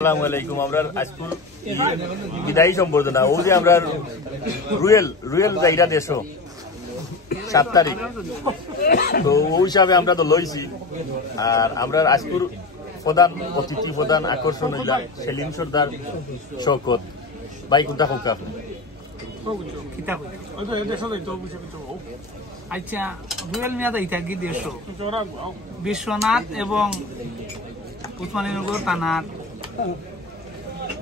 আসসালামু আলাইকুম। আমরা আজকুল বিদায়ী সম্বর্ধনা ও যে আমরা রুয়েল জায়গা দেশ 7 তারিখ তো ওই হিসাবে আমরা তো লইছি। আর আমরা আজকুর প্রধান অতিথি প্রধান আকর্ষণ হইলা সেলিম সর্দার শওকত ভাই কোনটা হোক আপনি। আচ্ছা, রুয়েল মিয়াদা ইতাগি দেশ বিশ্বনাথ এবং উসমানীনগর থানার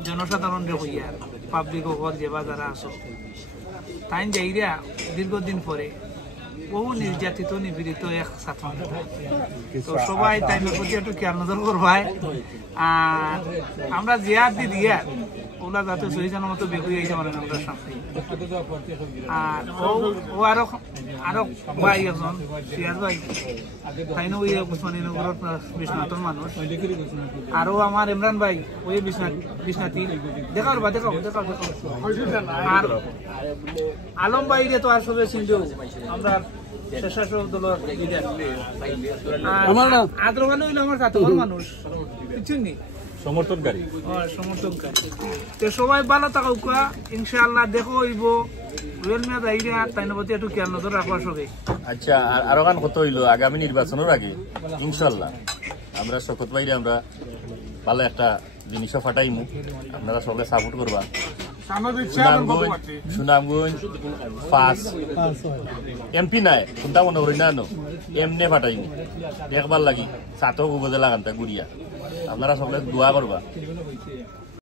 জনসাধারণ হইয়া পাবলিক সকল যেবা যারা আছো তাই যাইরা দীর্ঘদিন পরে বহু নির্যাতিত নিপীড়িত এক ছাত্র তো সবাই তাইমের প্রতি একটু খেয়াল নজর করবাই। আর আমরা জিয়ার দি দিয়া ওগুলা যাতে সহিজনের মতো বেগুই হইতে পারেন আমাদের সামনে। আর ও আরো ভাই একজন সিয়াজ ভাই তাইনো ওই উসমানীনগর বিশ্বনাথর মানুষ। আরো আমার ইমরান ভাই ওই বিশ্বনাথী দেখাও বা দেখাও। আর আলম ভাই তো আর সবে চিনতেও আমরা স্বেচ্ছাসেবক দলের লিডার। আদ্রগান হইল আমার কাতর মানুষ বুঝছেন সমর্থনকারী। তো সবাই ভালো থাকা ইনশাআল্লাহ দেখো হইব রুয়েল মিয়াদা আইরা তাইনের প্রতি একটু খেয়াল নজর রাখবা সবে। আচ্ছা, আর আরো গান কত হইলো আগামী নির্বাচনের আগে ইনশাআল্লাহ আমরা শওকত ভাইরে আমরা ভালো একটা জিনিসও ফাটাইমু, আপনারা সবাই সাপোর্ট করবা। সুনামগঞ্জ ফার্স্ট এমপি নাই কোনটা মনে করি না এমনি ফাটাইমু দেখবার লাগি সাতক উপজেলা গানটা গুড়িয়া, আপনারা সবাই দোয়া করবা।